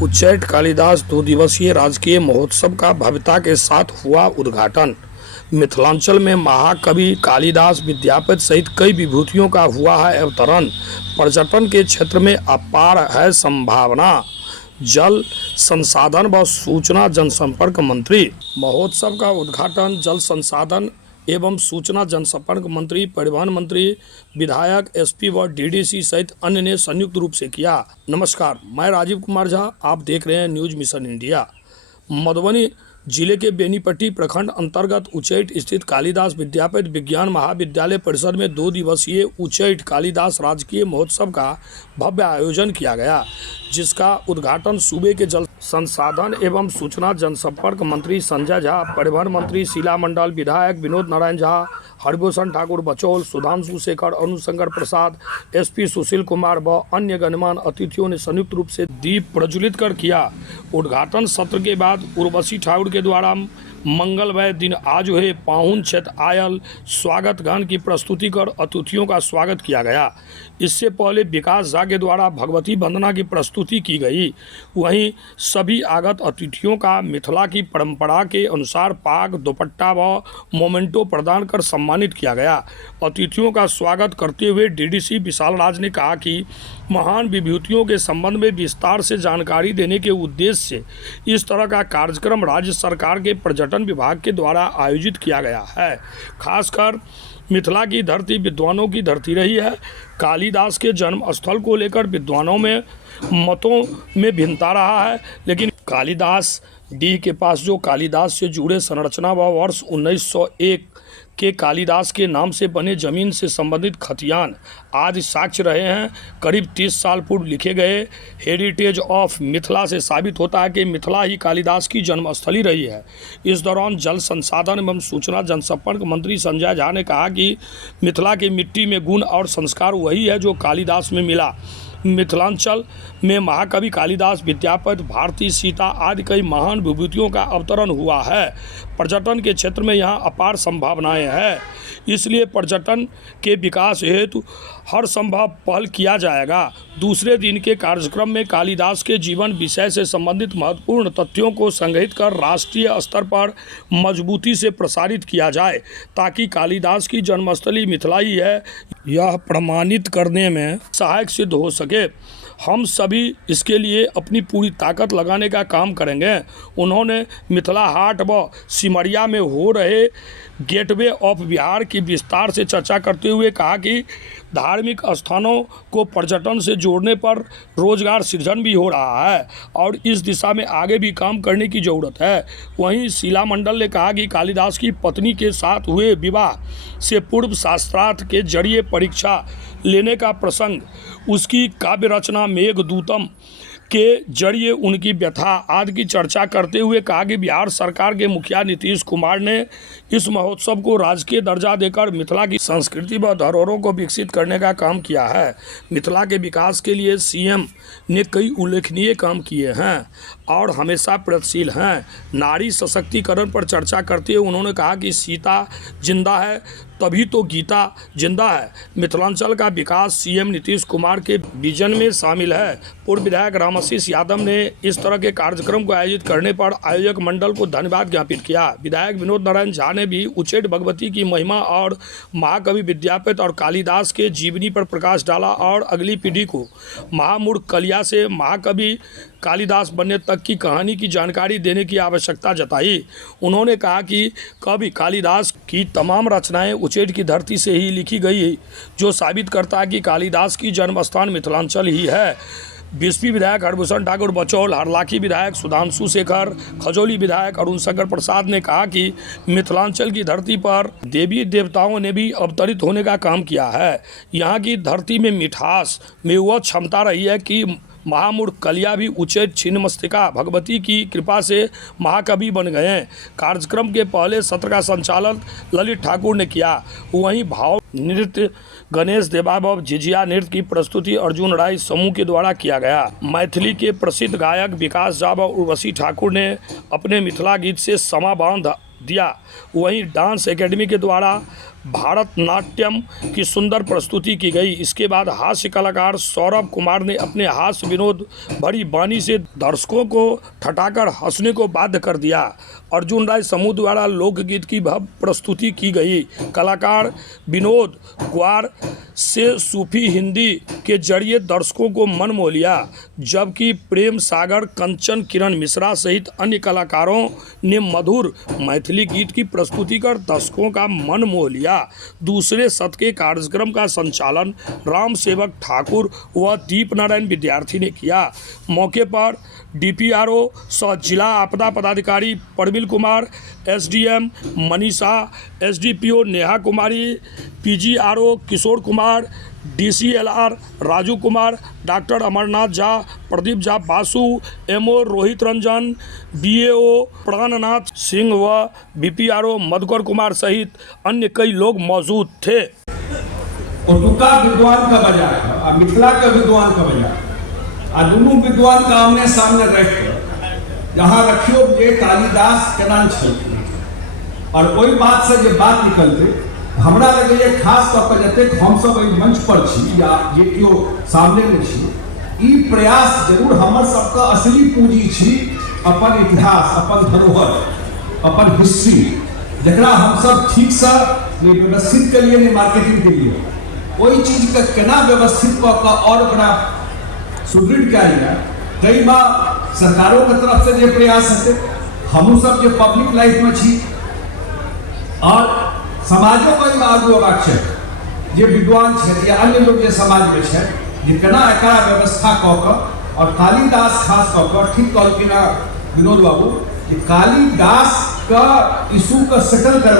उच्चैठ कालिदास 2 दिवसीय राजकीय महोत्सव का भव्यता के साथ हुआ उद्घाटन। मिथिलांचल में महाकवि कालिदास विद्यापति सहित कई विभूतियों का हुआ है अवतरण। पर्यटन के क्षेत्र में अपार है संभावना। जल संसाधन व सूचना जनसंपर्क मंत्री। महोत्सव का उद्घाटन जल संसाधन एवं सूचना जनसंपर्क मंत्री, परिवहन मंत्री, विधायक, एसपी व डीडीसी सहित अन्य ने संयुक्त रूप से किया। नमस्कार, मैं राजीव कुमार झा, आप देख रहे हैं न्यूज मिशन इंडिया। मधुबनी जिले के बेनीपट्टी प्रखंड अंतर्गत उच्चैठ स्थित कालिदास विद्यापति विज्ञान महाविद्यालय परिसर में 2 दिवसीय उच्चैठ कालिदास राजकीय महोत्सव का भव्य आयोजन किया गया, जिसका उद्घाटन सूबे के जल संसाधन एवं सूचना जनसंपर्क मंत्री संजय झा, परिवहन मंत्री शीला मंडल, विधायक विनोद नारायण झा, हरिभूषण ठाकुर बचौल, सुधांशु शेखर, अनुशंकर प्रसाद, एसपी सुशील कुमार व अन्य गणमान्य अतिथियों ने संयुक्त रूप से दीप प्रज्वलित कर किया। उद्घाटन सत्र के बाद उर्वशी ठाकुर के द्वारा मंगलमय दिन आज हुए पाहुन क्षेत्र आयल स्वागत गान की प्रस्तुति कर अतिथियों का स्वागत किया गया। इससे पहले विकास झा के द्वारा भगवती वंदना की प्रस्तुति की गई। वहीं सभी आगत अतिथियों का मिथिला की परंपरा के अनुसार पाग, दुपट्टा व मोमेंटो प्रदान कर सम्मानित किया गया। अतिथियों का स्वागत करते हुए डीडीसी विशाल राज ने कहा कि महान विभूतियों के संबंध में विस्तार से जानकारी देने के उद्देश्य से इस तरह का कार्यक्रम राज्य सरकार के पर्यटन विभाग के द्वारा आयोजित किया गया है। खासकर मिथिला की धरती विद्वानों की धरती रही है। कालिदास के जन्म स्थल को लेकर विद्वानों में मतों में भिन्नता रहा है, लेकिन कालिदास डी के पास जो कालिदास से जुड़े संरचना व वर्ष 1901 के कालिदास के नाम से बने जमीन से संबंधित खतियान आज साक्ष्य रहे हैं। करीब 30 साल पूर्व लिखे गए हेरिटेज ऑफ मिथिला से साबित होता है कि मिथिला ही कालिदास की जन्मस्थली रही है। इस दौरान जल संसाधन एवं सूचना जनसंपर्क मंत्री संजय झा ने कहा कि मिथिला की मिट्टी में गुण और संस्कार वही है जो कालिदास में मिला। मिथिलांचल में महाकवि कालिदास, विद्यापति, भारती, सीता आदि कई महान विभूतियों का अवतरण हुआ है। पर्यटन के क्षेत्र में यहाँ अपार संभावनाएं हैं, इसलिए पर्यटन के विकास हेतु हर संभव पहल किया जाएगा। दूसरे दिन के कार्यक्रम में कालिदास के जीवन विषय से संबंधित महत्वपूर्ण तथ्यों को संग्रहित कर राष्ट्रीय स्तर पर मजबूती से प्रसारित किया जाए, ताकि कालिदास की जन्मस्थली मिथिला ही है यह प्रमाणित करने में सहायक सिद्ध हो सके। हम सभी इसके लिए अपनी पूरी ताकत लगाने का काम करेंगे। उन्होंने मिथिला हाट व सिमरिया में हो रहे गेटवे ऑफ बिहार की विस्तार से चर्चा करते हुए कहा कि धार्मिक स्थानों को पर्यटन से जोड़ने पर रोजगार सृजन भी हो रहा है और इस दिशा में आगे भी काम करने की ज़रूरत है। वहीं शीला मंडल ने कहा कि कालिदास की पत्नी के साथ हुए विवाह से पूर्व शास्त्रार्थ के जरिए परीक्षा लेने का प्रसंग, उसकी काव्य रचना मेघदूतम के जरिए उनकी व्यथा आदि की चर्चा करते हुए कहा कि बिहार सरकार के मुखिया नीतीश कुमार ने इस महोत्सव को राजकीय दर्जा देकर मिथिला की संस्कृति व धरोहरों को विकसित करने का काम किया है। मिथिला के विकास के लिए सीएम ने कई उल्लेखनीय काम किए हैं और हमेशा प्रगतिशील हैं। नारी सशक्तिकरण पर चर्चा करते हुए उन्होंने कहा कि सीता जिंदा है तभी तो गीता जिंदा है। मिथिलांचल का विकास सीएम नीतीश कुमार के विजन में शामिल है। पूर्व विधायक रामाशीष यादव ने इस तरह के कार्यक्रम को आयोजित करने पर आयोजक मंडल को धन्यवाद ज्ञापित किया। विधायक विनोद नारायण झा ने भी उच्चैठ भगवती की महिमा और महाकवि विद्यापति और कालिदास के जीवनी पर प्रकाश डाला और अगली पीढ़ी को महामूर्ख कलिया से महाकवि कालिदास बनने तक की कहानी की जानकारी देने की आवश्यकता जताई। उन्होंने कहा कि कवि कालिदास की तमाम रचनाएं उच्चैठ की धरती से ही लिखी गई, जो साबित करता है कि कालिदास की जन्म स्थान मिथिलांचल ही है। बीएसपी विधायक हरिभूषण ठाकुर बचौल, हरलाखी विधायक सुधांशु शेखर, खजौली विधायक अनुशंकर प्रसाद ने कहा कि मिथिलांचल की धरती पर देवी देवताओं ने भी अवतरित होने का काम किया है। यहाँ की धरती में मिठास में वह क्षमता रही है कि महामूर्ख कलिया भी उच्चैठ छिन्नमस्तिका भगवती की कृपा से महाकवि बन गए हैं। कार्यक्रम के पहले सत्र का संचालन ललित ठाकुर ने किया। वहीं भाव नृत्य गणेश देवाभव झिझिया नृत्य की प्रस्तुति अर्जुन राय समूह के द्वारा किया गया। मैथिली के प्रसिद्ध गायक विकास झा व उर्वशी ठाकुर ने अपने मिथिला गीत से समा बांध दिया। वहीं डांस एकेडमी के द्वारा भारतनाट्यम की सुंदर प्रस्तुति की गई। इसके बाद हास्य कलाकार सौरभ कुमार ने अपने हास्य विनोद भरी वाणी से दर्शकों को ठटाकर हंसने को बाध्य कर दिया। अर्जुन राय समूह द्वारा लोकगीत की भव्य प्रस्तुति की गई। कलाकार विनोद कुमार से सूफी हिंदी के जरिए दर्शकों को मन मोह लिया, जबकि प्रेम सागर, कंचन, किरण मिश्रा सहित अन्य कलाकारों ने मधुर मैथिली गीत की प्रस्तुति कर दर्शकों का मन मोह लिया। दूसरे सत्र के कार्यक्रम का संचालन राम सेवक ठाकुर व दीप नारायण विद्यार्थी ने किया। मौके पर डीपीआरओ सह जिला आपदा पदाधिकारी Parmil Kumar, SDM Manisha, SDPO Neha Kumari, PGRO Kishore Kumar, DCLR Raju Kumar, doctor Amarnath Jha, Pradeep Jha Basu, MO Rohit Ranjan, BAO Prannath Singh व बीपीआरओ मधुकर कुमार सहित अन्य कई लोग मौजूद थे। ओतुका विद्वान का बजाय आ मिथिला के विद्वान का बजाय आ दुनू विद्वान का आमने सामने रख जहाँ रखियो जे कालिदास केना छलखिन और ओई बात से जे बात निकलते हमरा लगे खास तौर पर जतेक हम सब एहि मंच पर छी या जे केओ सामने में छी, ई प्रयास जरूर हमर सबका असली पूंजी छी, अपन इतिहास, अपन धरोहर, अपन हिस्ट्री, जकरा हम सब ठीक से व्यवस्थित के लिए मार्केटिंग के लिए ओई चीज के केना व्यवस्थित क के और ओकरा सुदृढ़ कयल जाय। कई बार सरकारों के तरफ से जो प्रयास हेतै, हमहूँ सब जो पब्लिक लाइफ में छी और समाजों में आगू अयबाक छै, जे विद्वान छै या अन्य लोग जे समाज में छै, जे केना एकरा व्यवस्था कऽ कऽ और कालिदास खास कऽ कऽ ठीक कहलखिन विनोद बाबू, कालिदास का इशू का सेटल कर